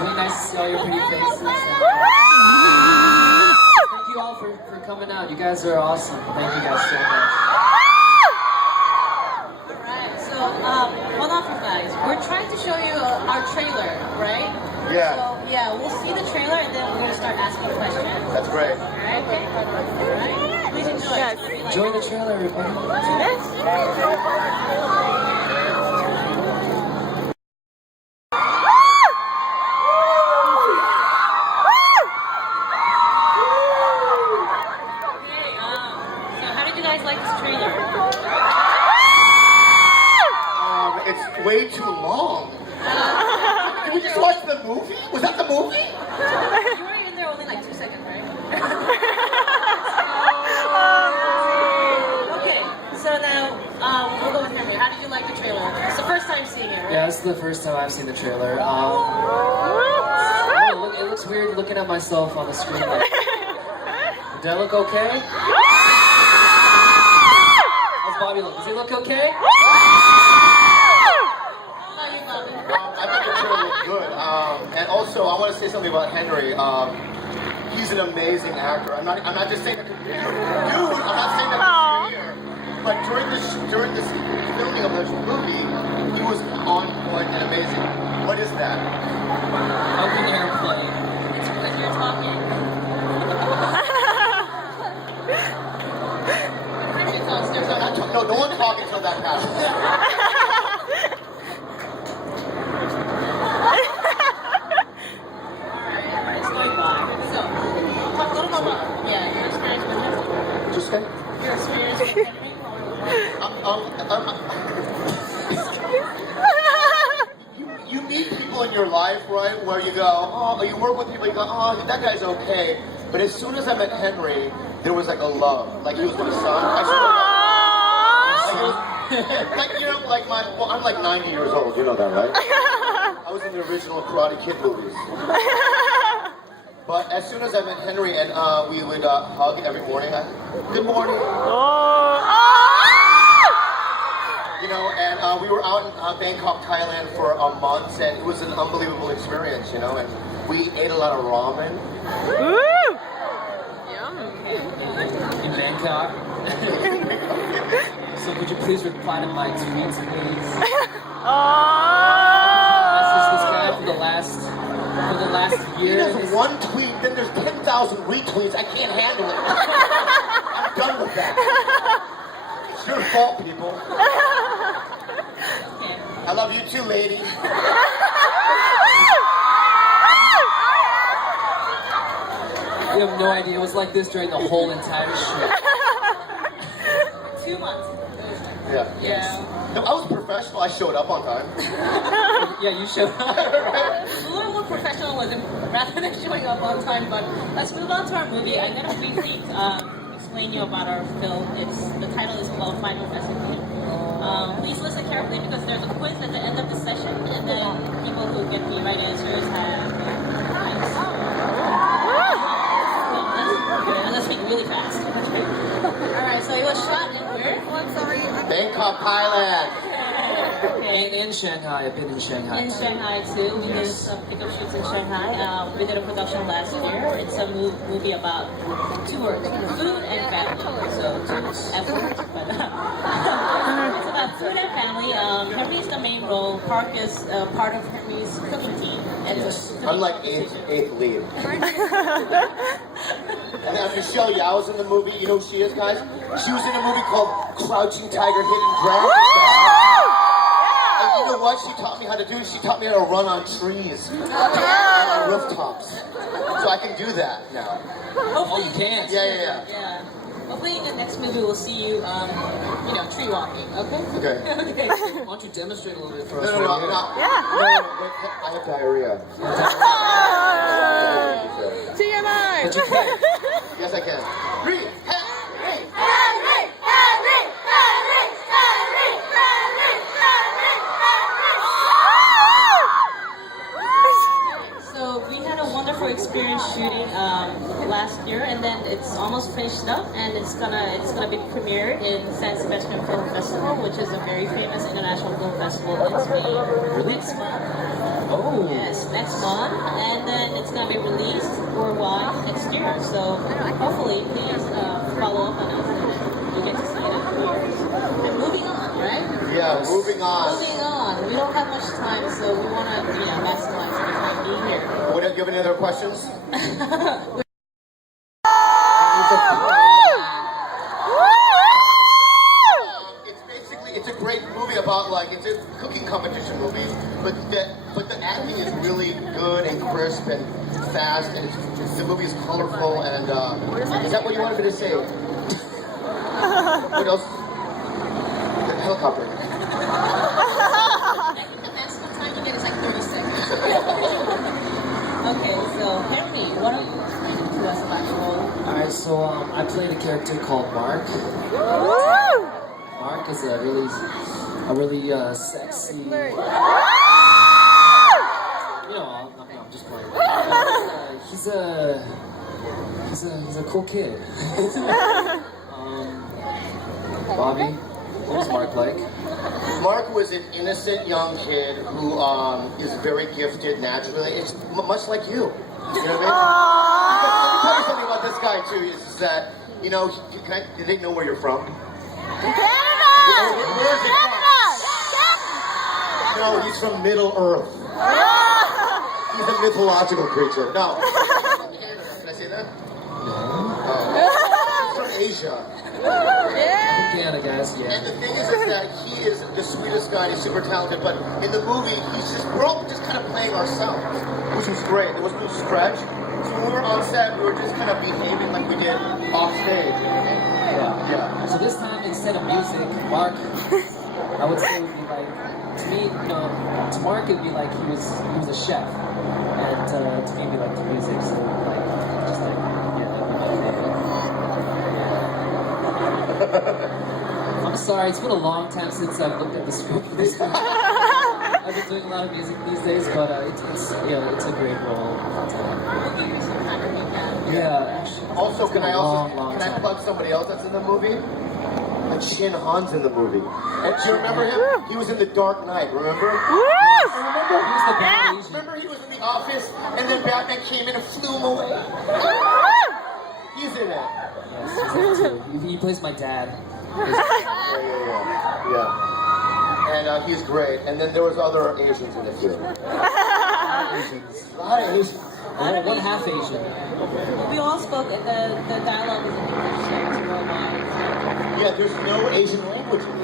really nice to see all your pretty faces. Thank you all for coming out. You guys are awesome. Thank you guys so much. Alright, so hold on for guys. We're trying to show you our trailer, right? Yeah. So yeah, we'll see the trailer and then we're gonna start asking questions. That's great. Alright, okay. Alright. Please enjoy. Yes. Enjoy the trailer, everybody. It's way too long. Did we just watch the movie? Was that the movie? You were in there only like 2 seconds, right? Okay, so now we'll go with Henry. How did you like the trailer? It's the first time seeing it, right? Yeah, this is the first time I've seen the trailer. It looks weird looking at myself on the screen. Do I look okay? How's Bobby look? Does he look okay? I think the trailer looked good. And also, I want to say something about Henry. He's an amazing actor. I'm not just saying that to dude. I'm not saying that to here. But during this filming of this movie, he was on point and amazing. What is that? Open airplane. It's because you're talking. No, no one talk until that happens. Just kidding. Your experience with Henry? You meet people in your life, right, where you go, oh, you work with people, you go, oh, that guy's okay. But as soon as I met Henry, there was like a love. Like he was my son. I swear I'm like 90 years old, you know that, right? I was in the original Karate Kid movies. But as soon as I met Henry and we would hug every morning, good morning. You know, and we were out in Bangkok, Thailand for a month, and it was an unbelievable experience, you know, and we ate a lot of ramen. In Bangkok. So could you please reply to my tweets, please? This guy for the last year. He does one tweet, then there's 10,000 retweets. I can't handle it. I'm done with that. It's your fault, people. I love you too, lady. You have no idea. It was like this during the whole entire shoot. 2 months. Yeah. Yeah. No, I was professional. I showed up on time. Yeah, you showed up. A little more professionalism rather than showing up on time, but let's move on to our movie. I'm going to briefly explain you about our film. The title is called Final Recipe. Please listen carefully because there's a quiz at the end of the session, and then people who get the right answers have prize. Let's speak really fast. Alright, so it was shot in where? Bangkok, Thailand. In Shanghai. I've been in Shanghai. In Shanghai too. We did some pickup shoots in Shanghai. We did a production last year. It's a movie about two words, food and family. So two F words, but it's about food and family. Henry's the main role. Park is part of Henry's cooking team. Yes. I'm like eighth lead. And then Michelle Yao's in the movie. You know who she is, guys? She was in a movie called Crouching Tiger, Hidden Dragon. And you know what she taught me how to do? She taught me how to run on trees and on rooftops. So I can do that now. Oh, you can? Yeah. Yeah. Hopefully in the next movie we'll see you, tree walking, okay? Okay. Okay. Why don't you demonstrate a little bit for us? No, right here? wait, I have diarrhea. TMI! But you can. Yes, I can. 3, So we had a wonderful experience shooting last year, and then it's almost finished up, and it's gonna be premiered in San Sebastian Film Festival, which is a very famous international film festival in Spain next month. Oh. Yes, next month, and then it's gonna be released worldwide next year. So hopefully, please follow up on us. You get to see it in theaters. And moving on, right? Yeah, moving on. Moving on. We don't have much time, so we want to, maximize our time being here. What, do you have any other questions? It's a great movie about it's a cooking competition movie, but the acting is really good and crisp and fast, and the movie is colorful. And is that what you wanted me to say? What else? The helicopter. I think the maximum time you get is like 30 seconds. Okay, so Henry, what are you explaining to us about your role? Alright, so I played a character called Mark. Mark is a really sexy. I'm just playing. He's a cool kid. Bobby, what was Mark like? Mark was an innocent young kid who is very gifted naturally. It's much like you. You know what I mean? Let me tell you something about this guy too. Is that do they know where you're from? Where is he from? No, he's from Middle Earth. He's a mythological creature. No. Can I say that? No. He's from Asia. Canada, guys, yeah. And the thing is that he is the sweetest guy. He's super talented, but in the movie, we're all just kind of playing ourselves, which was great. There was no stretch. So when we were on set, we were just kind of behaving like we did off stage. Yeah. So this time, instead of music, Mark, I would say would be like, to me, to Mark it'd be like he was a chef, and to me it'd be like the music. So just like I'm sorry, it's been a long time since I've looked at the script for this movie. I've been doing a lot of music these days, but it's a great role. Yeah, actually. Also, can I long plug somebody else that's in the movie? Shin Han's in the movie. And do you remember him? He was in The Dark Knight, remember? Remember he was in The Office, and then Batman came in and flew him away? He's in it. Yes, he's in it too. He plays my dad. Yeah. And he's great. And then there was other Asians in it too. Asians. A lot of Asians. One half Asian. We all spoke, the dialogue is in English, so it's worldwide. Yeah, there's no Asian language in it.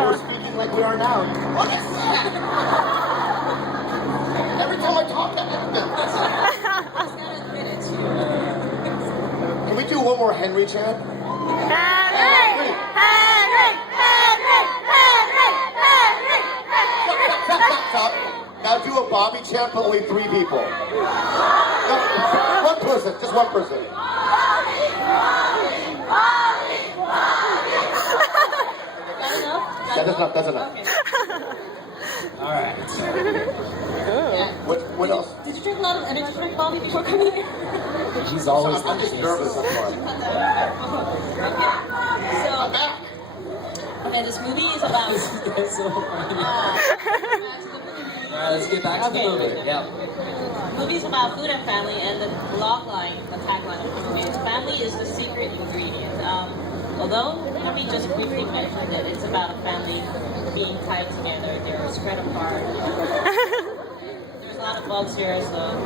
We're speaking like we are now. What is that? Every time I talk, I Can we do one more Henry chant? Henry! Stop. Now do a Bobby chant, but only 3 people. No, one person, just one person. That's enough. Okay. All right. What else? Did you drink a lot of energy drink, Bobby, before coming here? He's always I'm just nervous. I'm sorry. Okay, this movie is about... This is so funny. Alright, let's get back to the movie. Yeah. The movie is about food and family, and the tagline of the movie is "Family is the secret ingredient." Although Henry just briefly mentioned that it's about a family being tied together, they're spread apart. There's a lot of bugs here, so.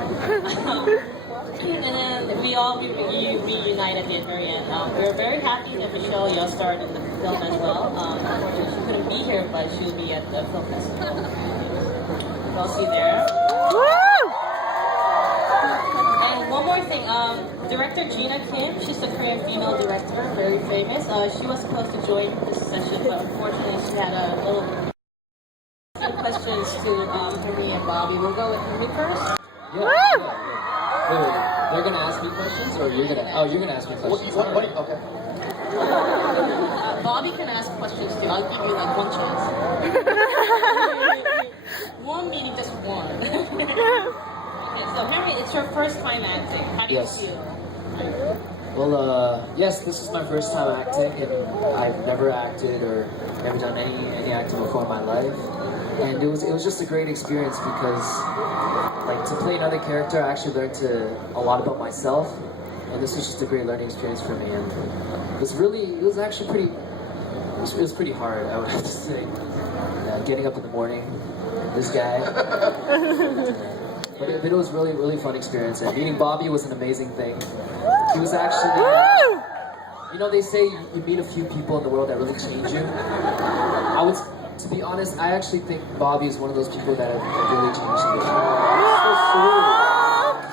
And then we all reunite at the very end. We're very happy that Michelle Yeoh starred in the film as well. Unfortunately, she couldn't be here, but she'll be at the film festival. I'll see you there. And one more thing, director Gina Kim, she's a Korean female director, very famous. She was supposed to join this session, but unfortunately she had a little questions to Henry and Bobby. We'll go with Henry first. Wait. They're gonna ask me questions, or you're gonna? Oh, you're gonna ask me questions. Okay. Bobby can ask questions too. I'll give you like one chance. One meaning just one. Okay, so Henry, it's your first time acting. How do you feel? Well, yes, this is my first time acting, and I've never acted or never done any acting before in my life. And it was just a great experience because like to play another character, I actually learned a lot about myself, and this was just a great learning experience for me. And it was actually pretty. It was pretty hard, I would have to say. Getting up in the morning, this guy. But it was really fun experience. And meeting Bobby was an amazing thing. He was actually, you know, they say you meet a few people in the world that really change you. To be honest, I actually think Bobby is one of those people that have really changed me.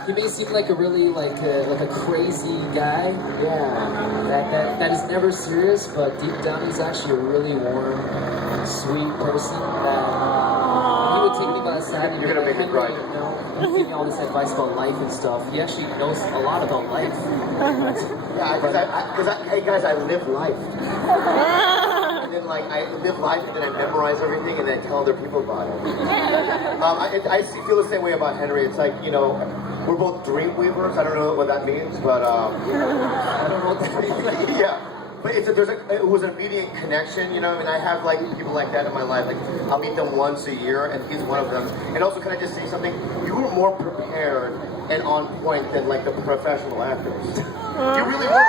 He may seem like a really like a crazy guy, that is never serious, but deep down he's actually a really warm, sweet person. He would take me by the side and You're gonna make it right. You know, he'd give me all this advice about life and stuff. He actually knows a lot about life. Hey guys, I live life. And then like I live life and then I memorize everything and then tell other people about it. I feel the same way about Henry. It's like, you know, we're both dream weavers. I don't know what that means, but I don't know what that means. yeah. But it was an immediate connection, you know, and I have like people like that in my life. Like I'll meet them once a year, and he's one of them. And also, can I just say something? You were more prepared and on point than like the professional actors. You really were.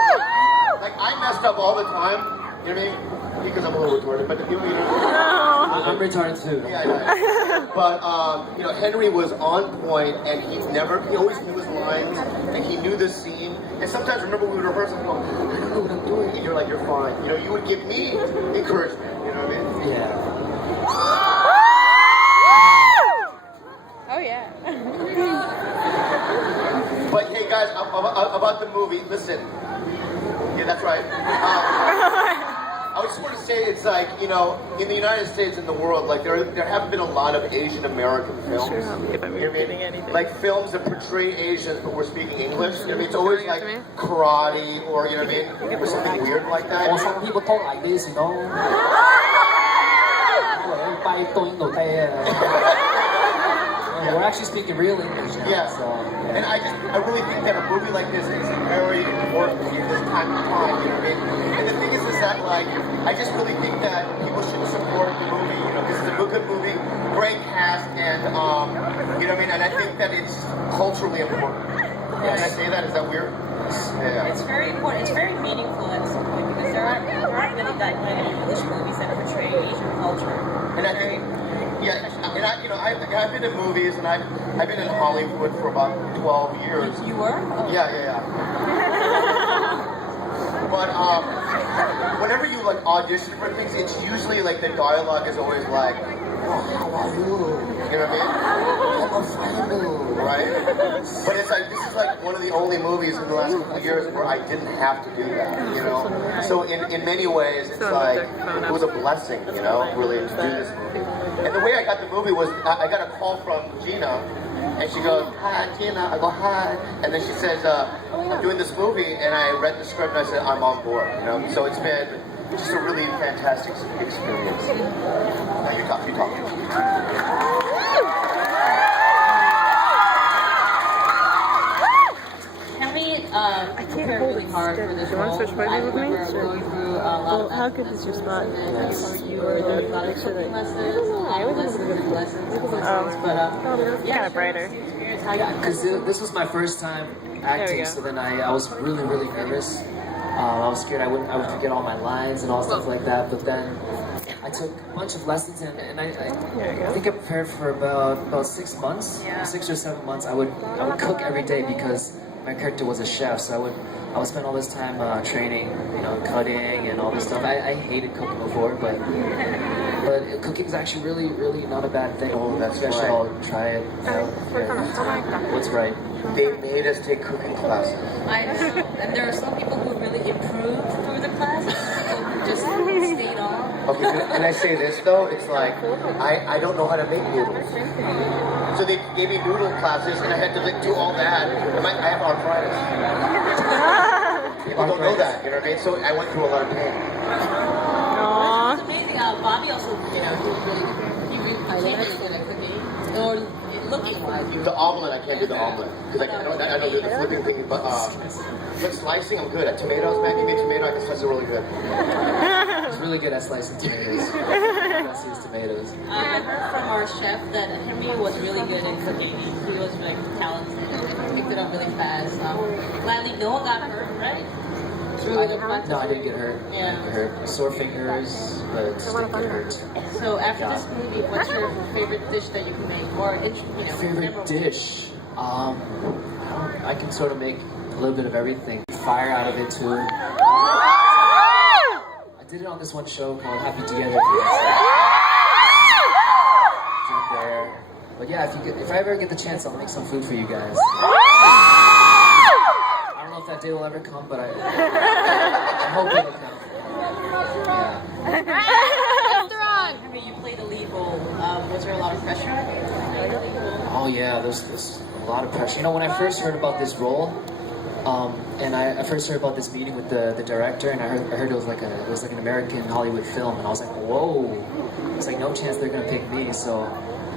Like I messed up all the time. You know what I mean? Because I'm a little retarded, but you know. I'm retarded too. Yeah, I know. But you know, Henry was on point, and he always knew his lines, and he knew the scene. And sometimes, remember, we would rehearse and go, I don't know what I'm doing, and you're like, you're fine. You know, you would give me encouragement. You know what I mean? Yeah. Oh yeah. But hey, guys, about the movie, listen. Yeah, that's right. I just want to say it's like, you know, in the United States and the world, like there haven't been a lot of Asian American films. If I'm getting anything. Like films that portray Asians but we're speaking English. You know what I mean? It's always like karate or, you know what I mean? Or something weird like that. Or some people talk like this, you know. We're actually speaking real English now. Yeah. So. And I really think that a movie like this is very important in this time of time, you know what I mean? And the thing is that, like, I just really think that people should support the movie, you know, this is a good movie, great cast, and, you know what I mean? And I think that it's culturally important. Can I say that? Is that weird? Yeah. It's very important. It's very meaningful at some point because there aren't really that many English movies that portray Asian culture. And I think, yeah, and I've been in movies and I've been in Hollywood for about 12 years. You were? Oh. Yeah. But whenever you like audition for things, it's usually like the dialogue is always like, oh, how are you? You know what I mean? I'm a right? But it's like, this is like one of the only movies in the last couple of years where I didn't have to do that, you know? So in many ways, it's like, it was a blessing, you know, really, to do this movie. And the way I got the movie was, I got a call from Gina, and she goes, hi, Gina. I go, hi. And then she says, I'm doing this movie, and I read the script, and I said, I'm on board, you know? So it's been just a really fantastic experience. Now you talk. I prepare really hard for this role. I remember going through a lot of How good is your spot? You were doing a lot of cooking lessons, but Kind of brighter. Because this was my first time acting, so then I was really nervous. I was scared I would forget all my lines and all stuff like that. But then I took a bunch of lessons, and I think I prepared for about 6 months, 6 or 7 months. I would cook every day because my character was a chef, so I would spend all this time training, you know, cutting and all this stuff. I hated cooking before, but cooking is actually really not a bad thing. Oh, that's Maybe I should right. all try it. What's right? They made us take cooking classes. I know, and there are some people who really improved through the class, and who just stayed on. Okay, can I say this though? It's like, I don't know how to make noodles. So they gave me noodle classes and I had to do all that. I have arthritis. People don't know that, you know what I mean? So I went through a lot of pain. Aww. It's amazing. Bobby also, you know, he came in good at cooking, or looking wise. The omelet, I can't do the omelet. Because I don't do the flipping thing, but slicing, I'm good. At tomatoes, man, give me a tomato, I can slice it really good. really good at slicing tomatoes. Messy as tomatoes. I heard from our chef that Henry was really good at cooking. He was like talented. Picked it up really fast. Gladly, no one got hurt, right? It's really good practice. No, I didn't get hurt. Yeah. I didn't get hurt. Sore fingers, but didn't get hurt. So after this movie, what's your favorite dish that you can make, or Favorite memorable? dish? I can sort of make a little bit of everything. Fire out of it too. I did it on this one show called Happy Together. There. But yeah, if I ever get the chance, I'll make some food for you guys. I don't know if that day will ever come, but I hope it'll come. Yeah. Henry, you played a lead role. Was there a lot of pressure? Oh yeah, there's a lot of pressure. You know, when I first heard about this role, and I first heard about this meeting with the director, and I heard it was like an American Hollywood film, and I was like, whoa, it's like no chance they're gonna pick me. So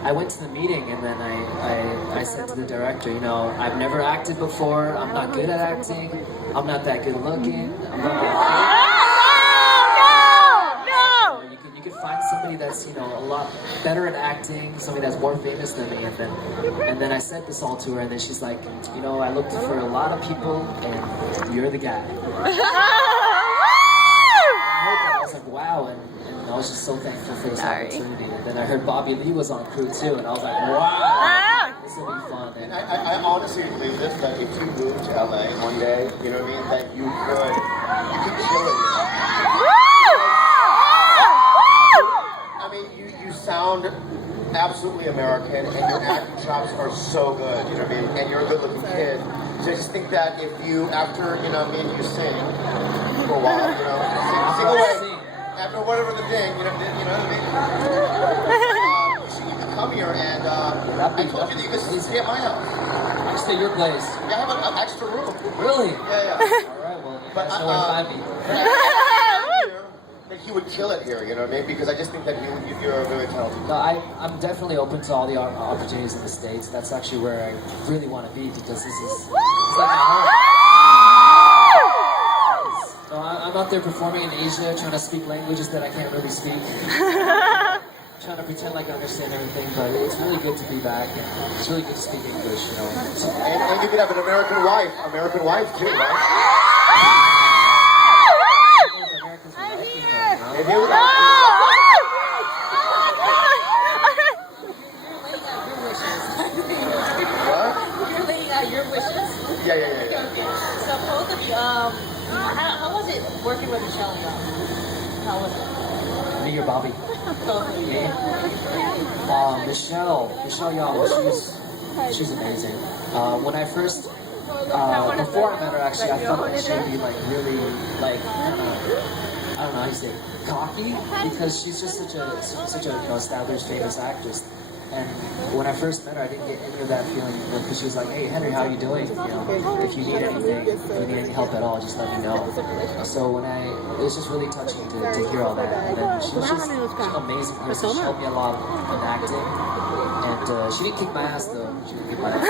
I went to the meeting, and then I said to the director, you know, I've never acted before. I'm not good at acting. I'm not that good looking. I'm not that famous. You could find somebody that's, you know, a lot better at acting, somebody that's more famous than me, and then I said this all to her, and then she's like, you know, I looked for a lot of people, and you're the guy. I was like, wow, and I was just so thankful for this opportunity. And then I heard Bobby Lee was on crew too, and I was like, wow, this will be fun. And I honestly believe this, that if you moved to LA one day, you know what I mean, that you could kill it. I mean, you sound absolutely American, and your acting chops are so good, you know what I mean, and you're a good-looking kid. So I just think that if you, after, you know, me and you sing for a while, you know, sing away. After whatever the ding, you know what I mean? You can come here and I told you that you could stay at my house. You stay at your place. Yeah, I have an extra room. Really? Yeah. Alright, well, you guys know where to find me. That he would kill it here, you know what I mean? Because I just think that you're really talented. No, I'm definitely open to all the opportunities in the States. That's actually where I really want to be, because this is it's like my home. So I'm out there performing in Asia, trying to speak languages that I can't really speak. Trying to pretend like I understand everything, but it's really good to be back. And it's really good to speak English, you know. And you could have an American wife too, right? If you You're laying out your wishes. Yeah. Okay. So both of you, how was it working with Michelle Yeoh? How was it? Me or Bobby? Michelle Yeoh, she's amazing. When I first, before I met her, actually, I felt like she'd be like really, like, I don't know how you say, cocky, because she's just such a you know, established, famous actress. And when I first met her, I didn't get any of that feeling, because she was like, hey Henry, how are you doing? You know, if you need anything, if you need any help at all, just let me know. So it was just really touching to hear all that. And then she was just an amazing person. She helped me a lot in acting, and she didn't kick my ass though. She didn't kick my ass.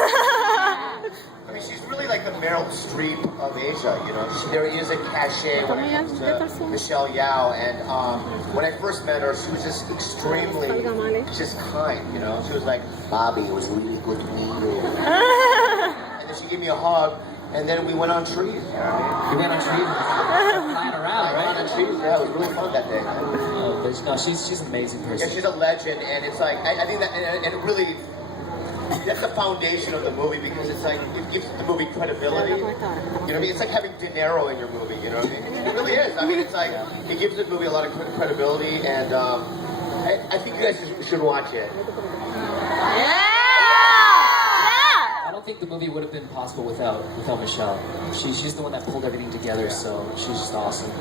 I mean, she's really like the Meryl Streep of Asia, you know. There is a cachet when it comes to Michelle Yeoh, and when I first met her, she was just extremely, just kind, you know. She was like, Bobby, it was really good to meet you. And then she gave me a hug, and then we went on trees, you know what I mean? You went on trees, flying around, right? On trees, yeah, it was really fun that day. But no, she's an amazing person. Yeah, she's a legend, and it's like, I think that, and it really, that's the foundation of the movie, because it's like, it gives the movie credibility. You know what I mean? It's like having De Niro in your movie, you know what I mean? It really is. I mean, it's like, it gives the movie a lot of credibility, and I think you guys should watch it. I don't think the movie would have been possible without Michelle. She's the one that pulled everything together, so she's just awesome.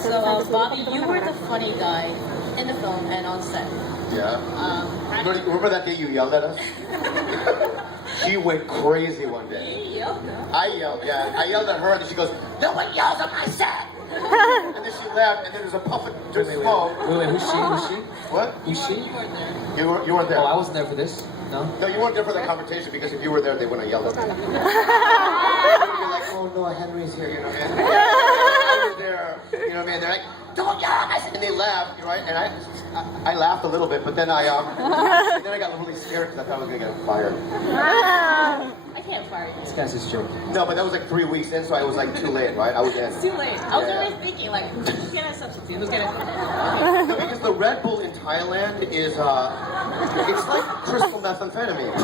So Bobby, you were the funny guy in the film and on set. Yeah. Remember that day you yelled at us? She went crazy one day. You yelled? I yelled, yeah. I yelled at her, and then she goes, no one yells at my set! And then she left, and then there's a puff of smoke. Wait, who's she? What? Who's she? You weren't there. Oh, I wasn't there for this. No? No, you weren't there for the conversation, because if you were there, they wouldn't have yelled at you. You'd be like, oh no, Henry's here, you know what I mean? there, you know what I mean? They're like, don't yell at us, and they laughed, right? And I laughed a little bit, but then I got really scared because I thought I was gonna get fired. I can't fire you. This guy's just joking. No, but that was like 3 weeks in, so I was like too late, right? I was in. It's too late. I was already thinking, like, who's gonna substitute? Who's gonna substitute? No, because the Red Bull in Thailand is, it's like crystal methamphetamine.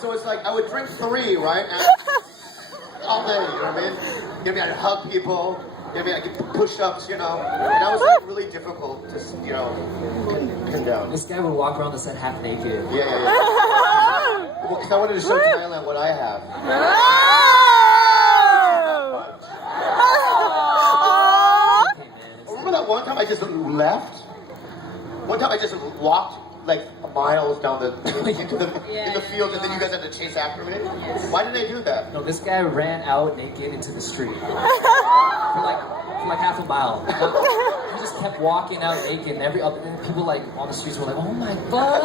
So it's like, I would drink 3, right? And all day, you know what I mean? You know, I'd hug people, you know, I get push-ups, you know? And that was like really difficult to, you know, condone. This guy would walk around the set half naked. Yeah. Well, because I wanted to show Thailand what I have. Remember that one time I just left? One time I just walked like miles down in the field, and then you guys had to chase after me? Why did they do that? No, this guy ran out naked into the street. For like half a mile. He just kept walking out naked, and and people like on the streets were like, oh my god.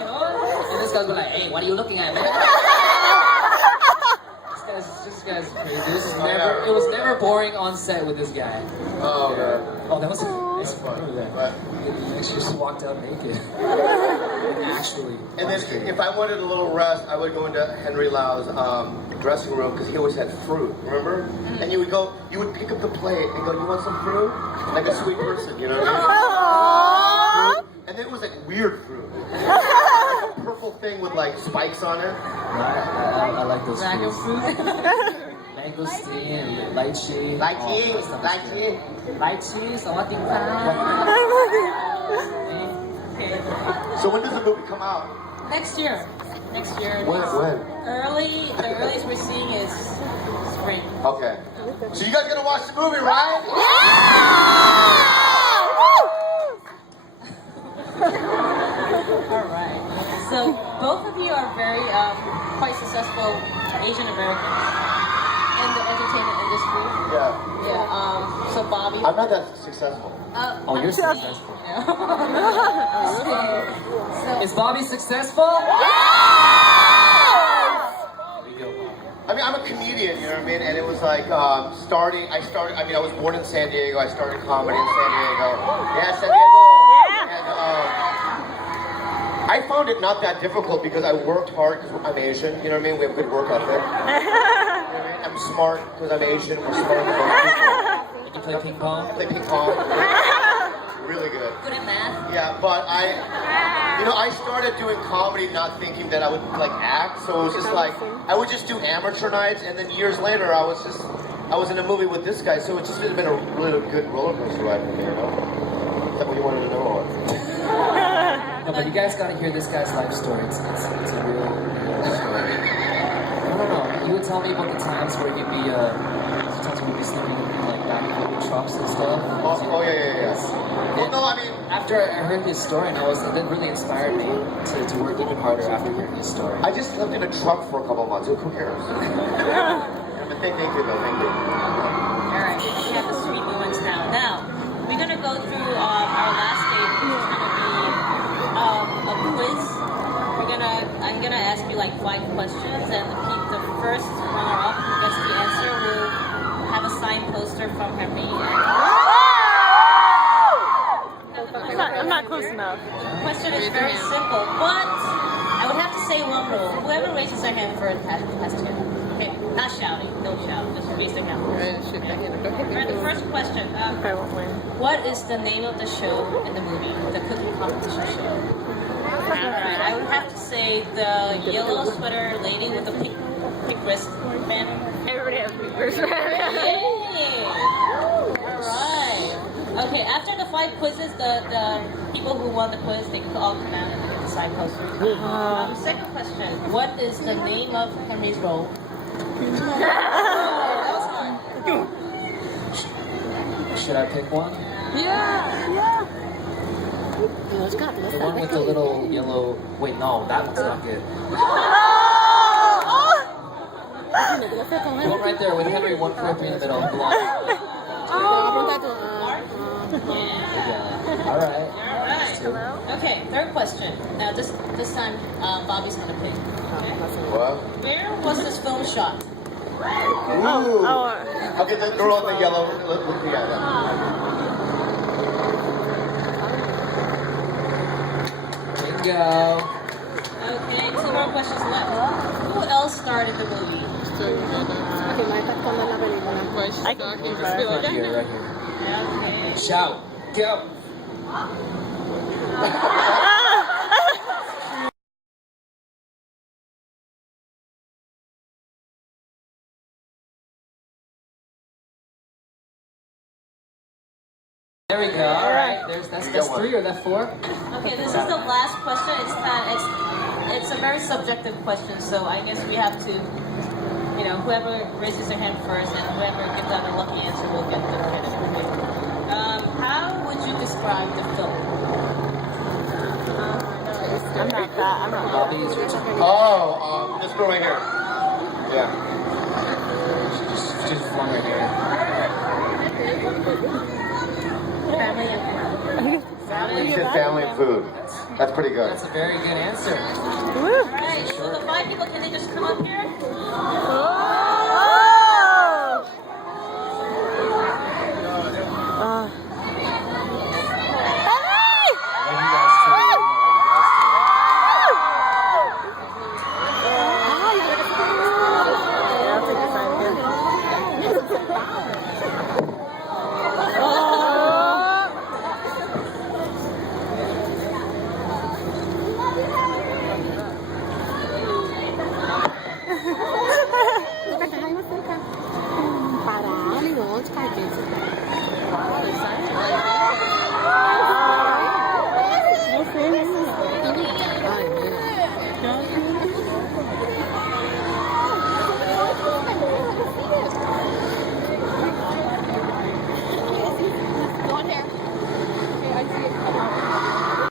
You know? And this guy's like, hey, what are you looking at, man? This guy's crazy. It was never boring on set with this guy. Oh, yeah. man. Oh, that was fun. Right. He actually just walked out naked. Actually. And then if I wanted a little rest, I would go into Henry Lau's dressing room because he always had fruit, remember? And you would pick up the plate and go, you want some fruit? Like a sweet person, you know what I mean? And then it was like weird fruit. Like a purple thing with like spikes on it. I like those Dragon fruits. Mangosteen, lychee. Lychee. Lychee, sawating ka. Okay. So when does the movie come out? Next year. When? The earliest we're seeing is spring. Okay. So you guys gonna watch the movie, right? Alright. So both of you are very quite successful Asian Americans in the entertainment industry. Yeah. So Bobby. I'm not that successful. Oh, you're successful. So Is Bobby successful? I mean, I'm a comedian, you know what I mean? And it was like I was born in San Diego. I started comedy in San Diego. Yeah, San Diego. And I found it not that difficult because I worked hard because I'm Asian, you know what I mean? We have good work ethic. You know what I mean? I'm smart because I'm Asian. We're smart about people. You play ping pong? I play ping pong. Really good. good at math. Yeah, but I started doing comedy not thinking that I would like act, so it was just like I would just do amateur nights, and then years later I was in a movie with this guy, so it's just been a really good roller coaster ride for me, you know. Is that what you wanted to know? No, but you guys gotta hear this guy's life story. It's a real story. I don't know. You would tell me about the times where you'd be sleeping in like back of the trucks and stuff. Oh yeah. Well, no, I mean, after I heard his story, and that really inspired me to work even harder after hearing his story. I just lived in a truck for a couple of months. Who cares? Thank you, though. Thank you. Alright, we have the sweet moments now. Now, we're gonna go through our last stage, which is gonna be a quiz. I'm gonna ask you like 5 questions, and the first runner-up who gets the answer will have a signed poster from Henry. I'm not close enough. The question is very simple, but I would have to say one rule. Whoever raises their hand first has to get it. Okay? Not shouting. Don't shout. Just raise their hand first. Alright, the first question. I won't win. What is the name of the show in the movie? The cooking competition show. Alright, I would have to say the yellow sweater lady with the pink wrist band. Everybody has big person. Yay! Alright. Okay, after the 5 quizzes, the people who won the quiz, they could all come out and get the side posters. Second question. What is the name of Henry's role? Should I pick one? Yeah. The one with the little yellow. Wait, no, that one's not good. The one right there with Henry, one correctly in the middle. Blonde. Yeah. All right. too. Okay, third question. Now this time Bobby's gonna pick. Okay. What? Where was this film shot? Okay, the girl in the yellow. Yeah, that. Bingo. Okay, 2 more questions left. Who else starred in the movie? I can do Right here, right here. Okay. Shout. Go. There we go. All right. That's 3 or that 4? Okay, this is the last question. It's a very subjective question, so I guess we have to, whoever raises their hand first and whoever gives out a lucky answer will get the credit. Okay. How would you describe the film? I'm not that. Bobby is your turn. Oh, this girl right here. Yeah. She just flung her hair. She said family and food. That's pretty good. That's a very good answer. Alright, so the 5 people, can they just come up here?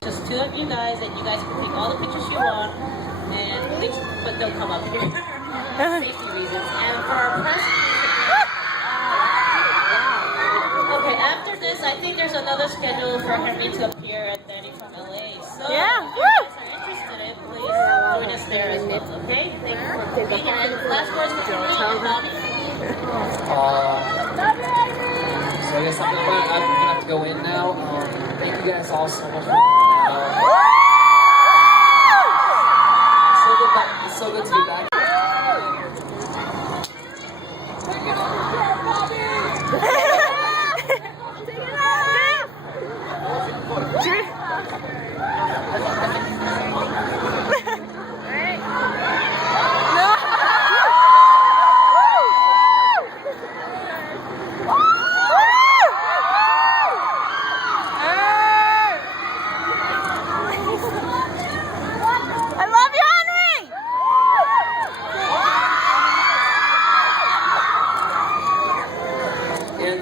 Just 2 of you guys, and you guys can take all the pictures you want, and please, but don't come up here. Safety reasons. And for our press, okay, after this, I think there's another schedule for Henry to appear at Danny from LA. So, if you guys are interested, please join us there as well, okay? Thank you for being here. And last words for Henry and Bobby. So I guess I'm gonna have to go in now. Thank you guys all so much for it's so good to be back.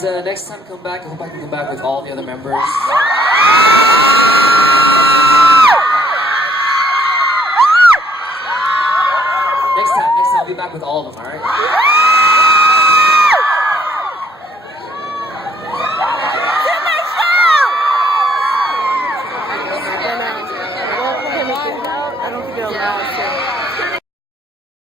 And next time I come back, I hope I can come back with all the other members.